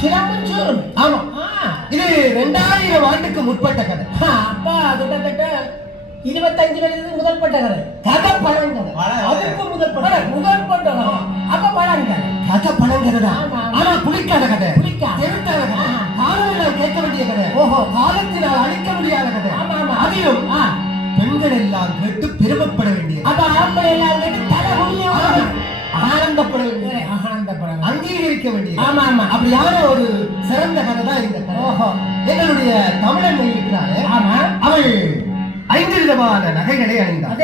சிறப்புச்சோறும் ஆமா. இது ரெண்டாயிரம் ஆண்டுக்கு முற்பட்ட கதை. அப்பா கிட்டத்தட்ட இருபத்தஞ்சு வருஷத்துக்கு முதல் பட்ட கதை கதை. பழங்கதை அதுக்கு முதல் பட்ட முதல் பட்ட கதை. அப்ப பழங்கதை கதை. பழங்கதை தான். ஆனா புளிக்காத கதை. புளிக்காத. தெருத்தாத கதை. கேட்க வேண்டிய கதை. ஓஹோ. காலத்தினால் அழிக்க முடியாத கதை. ஆமா, ஆமா. அதிலும் பெண்கள் எல்லாம் கேட்டு பெருமைப்பட வேண்டிய அப்ப ஆம்பளை எல்லாம் கேட்டு தலை ஆனந்தப்பட வேண்டிய அங்கீகரிக்க வேண்டிய ஆமா, ஆமா. அப்படியான ஒரு சிறந்த கதை தான் இந்த ஓஹோ. எங்களுடைய தமிழன் இருக்கிறாரு ஆமா. அவள் ஐந்து விதமான நகைகளை அணிந்தார்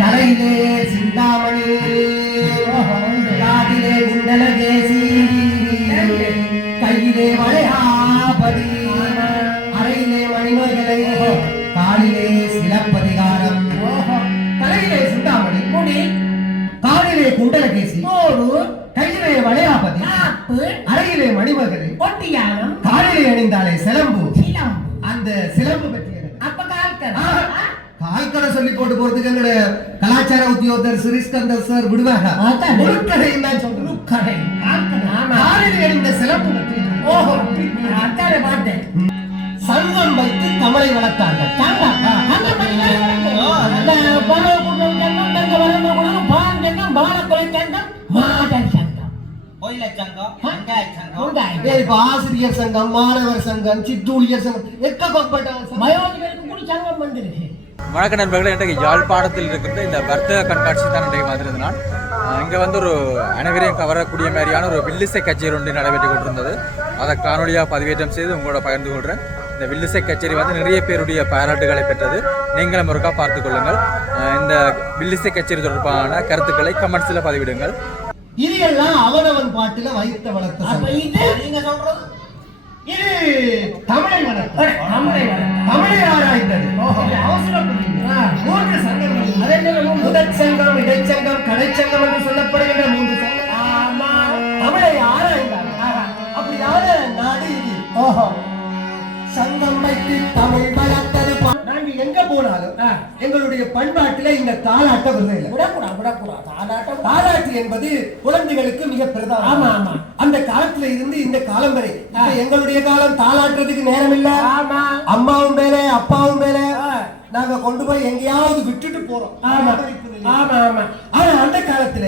தலையிலே சிந்தாமணி காதிலே குண்டலகேசி கையிலே வளையாபதி அறையிலே மணிமகளை காலிலே சிலப்பதிகாரம் குண்டலகேசி கையிலே வளையாபதி அறையிலே மணிமகளை ஒட்டியானம் காலிலே அணிந்தாலே சிலம்பு. சிலம்பு. அந்த சிலம்பு பற்றியது. அப்ப கால்கர். கால்கடை சொல்லி போட்டு போறதுக்கு எங்களோட கலாச்சார உத்தியோகத்தர் சிறிஸ்கந்தர் சார் விடுவாங்க அதான். முழுக்கதையும் தான் கால்கர் ஆமா. காலில் எழுந்த சிறப்பு பற்றி ஓஹோ அத்தார பார்த்தேன். சங்கம் வைத்து தமிழை வளர்த்தார்கள். சங்கம் மாதன் சங்கம். கோயில சங்கம் இப்ப ஆசிரியர் சங்கம். மாணவர் சங்கம் சிற்றூழியர் சங்கம் எக்கப்பட்ட. மயோதிகளுக்கு கூட சங்கம் வந்துருக்கு வணக்க நண்பர்களே இன்றைக்கு யாழ்ப்பாணத்தில் இருக்கின்ற இந்த வர்த்தக கண்காட்சி தான் இன்றைக்கு வந்திருந்தனால் இங்கே வந்து ஒரு அனைவரையும் கவரக்கூடிய மாதிரியான ஒரு வில்லிசை கச்சேரி ஒன்று நடைபெற்று கொண்டிருந்தது. அதை காணொலியாக பதிவேற்றம் செய்து உங்களோட பகிர்ந்து கொள்கிறேன் இந்த வில்லிசை கச்சேரி வந்து நிறைய பேருடைய பாராட்டுகளை பெற்றது. நீங்களும் ஒருக்கா பார்த்துக் கொள்ளுங்கள். அஹ் இந்த வில்லிசை கச்சேரி தொடர்பான கருத்துக்களை கமெண்ட்ஸில் பதிவிடுங்கள். இது எல்லாம் அவனவன் பாட்டுல வைத்த வளர்த்த அப்ப சங்கம். இது? நீங்க சொல்றது? இது தமிழை வளர்த்த நம்மளை தமிழை ஆராய்ந்தது. மூன்று சங்கங்கள்? முதற் சங்கம் இடைச்சங்கம் கடைச்சங்கம் என்று சொல்லப்படுகின்ற மூன்று சங்கம் ஆமா. தமிழை ஆராய்ந்தார் அப்படியான நாடு இது. ஓஹோ. சங்கம் வைத்து தமிழ் வளர்த்தது நாங்க எங்க போனாலும். எங்களுடைய பண்பாட்டில இந்த தாலாட்ட விடுறது இல்லை. விடக்கூடாது விடக்கூடாது. தாலாட்டம் தாலாட்டு என்பது குழந்தைகளுக்கு மிக பிரதானம் ஆமா, ஆமா. அந்த காலத்துல இருந்து இந்த காலம் வரை எங்களுடைய காலம் தாலாட்டுறதுக்கு நேரம் இல்ல ஆமா. அம்மாவும் மேல அப்பாவும் மேல. நாங்க கொண்டு போய் எங்கேயாவது விட்டுட்டு போறோம். ஆமா. ஆமா ஆமா. ஆனா அந்த காலத்துல.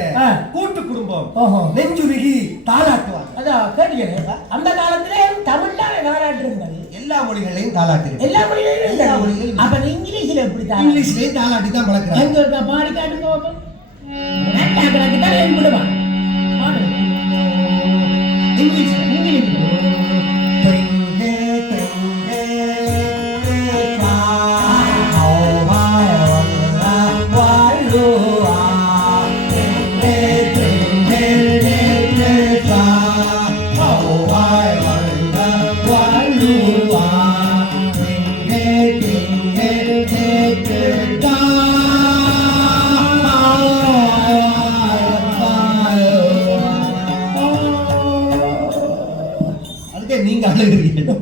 கூட்டு குடும்பம். நெஞ்சுருகி தாலாட்டுவாங்க அதான் கேட்டுக்கிறேன் அந்த காலத்துல தமிழ் தான் நாராட்டு இருந்தது எல்லா மொழிகளையும் தாலாட்டு எல்லா மொழியிலும் எல்லா. மொழியிலும் அப்ப இங்கிலீஷ்ல எப்படி தான் இங்கிலீஷ்லயும் தாலாட்டி தான் பழக்கிறாங்க. எங்க இருக்கா? பாடி காட்டுங்க பாப்போம் நல்லா கிடக்கு தான் இங்கிலீஷ்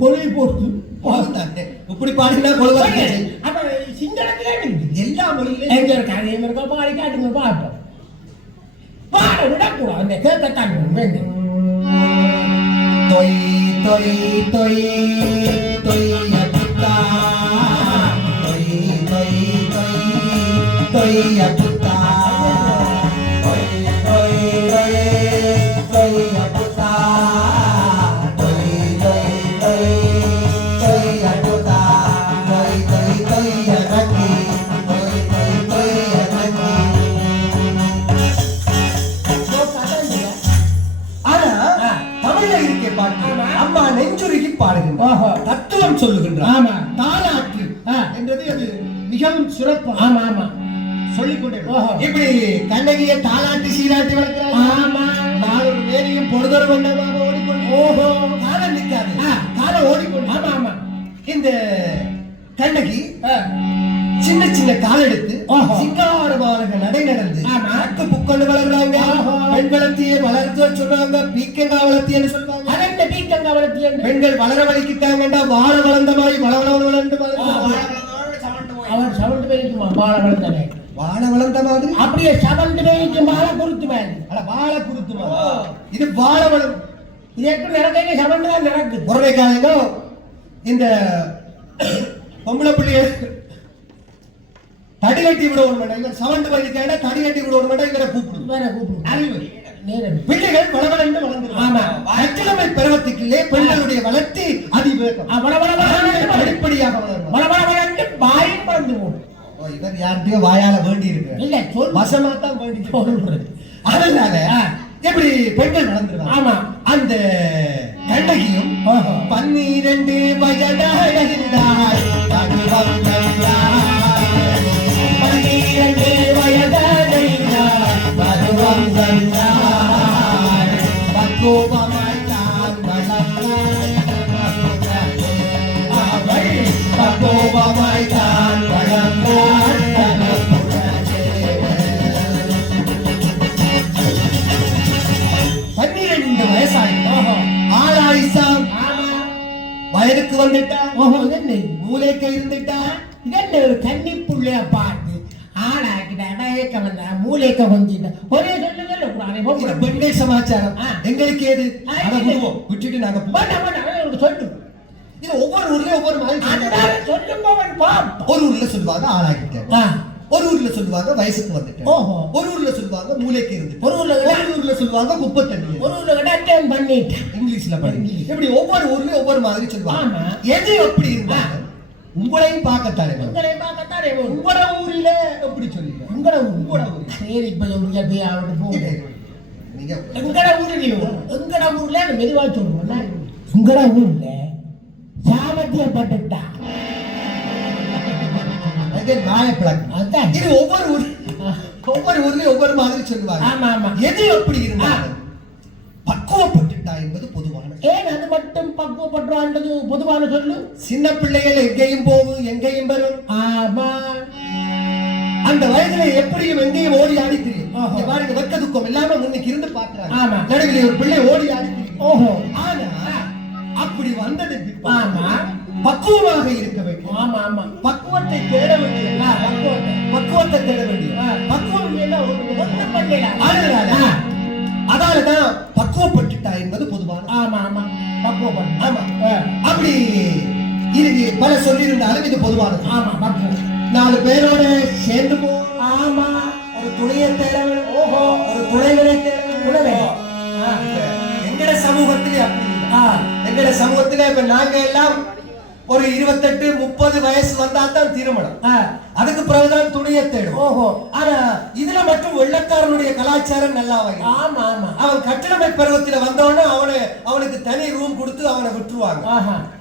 கொழுவி போட்டு பாவத்தானே. இப்படி பாடினா கொழுவா அப்ப சிங்களத்திலே எல்லா மொழியிலும் எங்க இருக்காங்க எங்க இருக்கா? பாடி காட்டுங்க பாப்போம் பாட விடக்கூடாது. அந்த கேட்கத்தான் வேண்டும் தொய் தொய் தொய் தொய் தொய் தொய் புத்தா தொய் ஓஹோ. தத்துவம் சொல்லுகின்றார் ஆமா. ஆ. என்றது அது மிகவும் சிறப்பு ஆமா ஆமா சொல்லிக்கொண்டே ஓஹோ. இப்படி கண்ணகிய தாலாட்டி சீராட்டி வளர்க்கிறார் ஆமா நாளொரு வேலையும் பொழுதொரு வண்ணமாக ஓடிக்கொண்டு ஓஹோ. காலம் நிற்காது. காலம் ஓடிக்கொண்டு ஆமா ஆமா இந்த கண்ணகி. சின்ன சின்ன கால் எடுத்து. சிங்காரமாக நடை நடந்து. அக்கு புக்கொண்டு வளர்றாங்க. பெண் வளர்த்திய வளர்த்து சொல்றாங்க பீக்கங்கா வளர்த்தியன்னு சொல்றாங்க பெண்கள் வளர வலிக்கிட்டாங்கடா வாழ வளர்ந்த மாதிரி வள வள வளர்ந்து வாழை அவர் சவுண்ட் போயிருக்குமா பால வளர்ந்தனே வாழை வளர்ந்த மாதிரி? அப்படியே மேய்க்கு மாலை குறுத்து மேலே அட வாழை குருத்து மாதிரி. இது வாழை வளம் இது எப்படி நடக்கையில சவந்து தான் நடக்குது முருகைக்காயங்க இந்த பொம்பளை பிள்ளைய தடி கட்டி விடுவோம் மேடம் இவன் சவண்டு வயதுக்கான தடி கட்டி விடுவோம் மேடம் இவரை கூப்பிடுவோம் வேற கூப்பிடு. அறிவு. பிள்ளைகள் வளவளந்து வளர்ந்து ஆமா. அச்சிலமை பருவத்துக்குள்ளே பெண்களுடைய வளர்ச்சி அதிவேகம் படிப்படியாக வளரும் போகும் இவர் யார்கிட்டயோ வாயால வேண்டி இருக்கு இல்ல சொல் வசமா தான் வேண்டி சொல்றது அதனால. எப்படி பெண்கள் வளர்ந்துருவாங்க ஆமா அந்த கண்ணகியும். பன்னிரண்டு வயதாயிருந்தாள் பருவம் வயதுக்கு வந்துட்டா ஓஹோ இதென்ன மூளைக்கு இருந்துட்டா என்ன ஒரு கன்னி புள்ளைய பாட்டு வந்தா மூளைக்க கொஞ்சிட்ட ஒரே சொல்லு சொல்லக்கூடாது இது போங்க பெண்கள் சமாச்சாரம். எங்களுக்கு ஏது? அதை. விடுவோம் விட்டுட்டு நாங்க வேண்டாம் வேண்டாம். அவனுக்கு சொல்லு. இது ஒவ்வொரு ஊர்லயும் ஒவ்வொரு மாதிரி அவன் பாப்பான் ஒரு ஊர்ல சொல்லுவாங்க ஆளாகிட்டேன். ஆ. ஒரு ஊர்ல சொல்லுவாங்க வயசுக்கு வந்துட்டேன். ஓஹோ. ஒரு ஊர்ல சொல்லுவாங்க மூளைக்கு இருந்து ஒரு ஊர்ல ஒரு ஊர்ல சொல்லுவாங்க குப்பை தண்ணி ஒரு ஊர்ல அட்டென்ட் பண்ணிட்டேன். இங்கிலீஷ்ல படி. இப்படி ஒவ்வொரு ஊர்லயும் ஒவ்வொரு மாதிரி சொல்லுவாங்க. எது எப்படி இருந்தாங்க உங்களையும் பார்க்கத்தானே வேணும். உங்களை வேணும். உங்களோட ஊரில எப்படி சொல்லுங்க? உங்களோட ஊர். உங்களோட ஊர். சரி இப்ப சொல்லுங்க போய் அவட்டு போகுது நீங்க எங்கட ஊர்லயும் எங்கட ஊர்ல மெதுவா ஊர்ல இது ஒவ்வொரு ஊர் ஒவ்வொரு ஊர்லயும் ஒவ்வொரு மாதிரி சொல்லுவாங்க. ஆமா ஆமா. எது எப்படி இருந்தாலும் பக்குவப்பட்டுட்டா என்பது பொதுவான ஏன் அது மட்டும் பக்குவப்பட்டுவான்றது பொதுவான சொல்லு? சின்ன பிள்ளைகள் எங்கேயும் போகும் எங்கேயும் வரும் ஆமா. அந்த வயதுல எப்படியும் எங்கேயும் ஓடி ஆடி தெரியும் பாருங்க வெக்க துக்கம் இல்லாம முன்னுக்கு இருந்து பாக்குறாங்க ஆமா. நடுவில் ஒரு பிள்ளை ஓடி ஆடி தெரியும் ஓஹோ. ஆனா அப்படி வந்ததுக்கு ஆமா. பக்குவமாக இருக்க வேண்டும். ஆமா ஆமா. பக்குவத்தை தேட வேண்டிய பக்குவத்தை. பக்குவத்தை தேட வேண்டிய. பக்குவம் இல்லைன்னா. அதனாலதான் பக்குவப்பட்டுட்டா என்பது பொதுவான ஆமா ஆமா. அப்படி இது பல சொல்லியிருந்தாலும் இது பொதுவானது ஆமா பக்குவம் நாலு பேரோட சேர்ந்து போ ஆமா ஒரு துணையை வேணும். ஓஹோ ஒரு துணைவரை. ஆ. எங்கட சமூகத்திலே அப்படி. எங்கட சமூகத்திலே இப்ப நாங்க எல்லாம் ஒரு இருபத்தெட்டு முப்பது வயசு வந்தா தான் திருமணம். அதுக்கு பிறகுதான் துணியை தேடும். ஓஹோ. ஆனா இதுல மட்டும் வெள்ளக்காரனுடைய கலாச்சாரம் நல்லா ஆமா ஆமா. அவன் கட்டணமை பருவத்துல வந்தவன அவனை அவனுக்கு தனி ரூம் கொடுத்து அவனை விட்டுருவாங்க.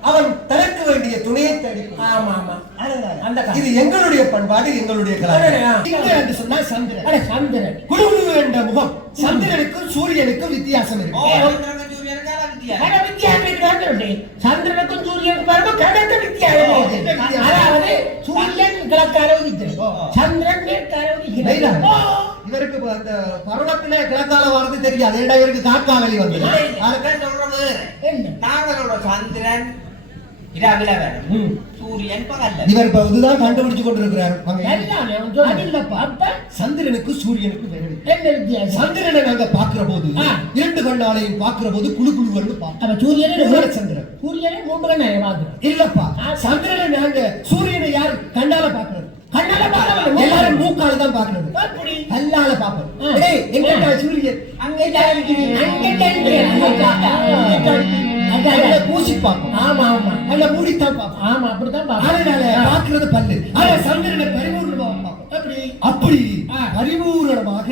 அவன் தனக்கு வேண்டிய துணையை தேடிக்கும் ஆமா ஆமா. இது எங்களுடைய பண்பாடு எங்களுடைய. கலாச்சாரம். சொன்னா சந்திரன். சந்திரன். குழுகுழு என்ற முகம் சந்திரனுக்கும் சூரியனுக்கும் வித்தியாசம் இருக்கு. கட வித்தியாசம் இருக்கிறாங்க சந்திரனுக்கும் சூரியனுக்கும் பாருங்க வித்தியாசம் இருக்கு. அதாவது சூரியன் கிழக்கார உதிக்கிறது சந்திரன் மெயினா? ஓ. இவருக்கு அந்த பருவத்துல கிழக்கால வர்றது தெரியாது இவருக்கு காக்காலை வந்து அதுதான் சொல்றது நாங்க சொல்றோம் சந்திரன் இரவில வேணும். ம். சூரியன் பகல்ல இவர் இப்ப இதுதான் கண்டுபிடிச்சு கொண்டிருக்கிறார். சந்திரனுக்கு சூரியனுக்கு வேறு சந்திரனை நாங்க பாக்குற போது. இரண்டு கண்ணாலையும் பாக்குற போது குழு பார்ப்போம் சூரியனை பூரண சந்திரன். சூரியனை மூன்று கண்ணை பாக்குறோம் இல்லப்பா. சந்திரனை நாங்க சூரியனை யார் கண்ணால பாக்குறது கண்ணால பாக்குறோம் எல்லாரும் மூக்கால தான் பாக்குறது கல்லால பாப்போம் எங்கடா சூரியன்? அங்கே பூசி பார்ப்போம் ஆமா ஆமா. கண்ணை மூடித்தான் பார்ப்போம் ஆமா அப்படித்தான் பாக்குறோம் அதனால பாக்குறது பல்லு. ஆனா சந்திரனை பரிபூர்ணமாக பார்ப்போம் அப்படி. அப்படி. பரிபூரணமாக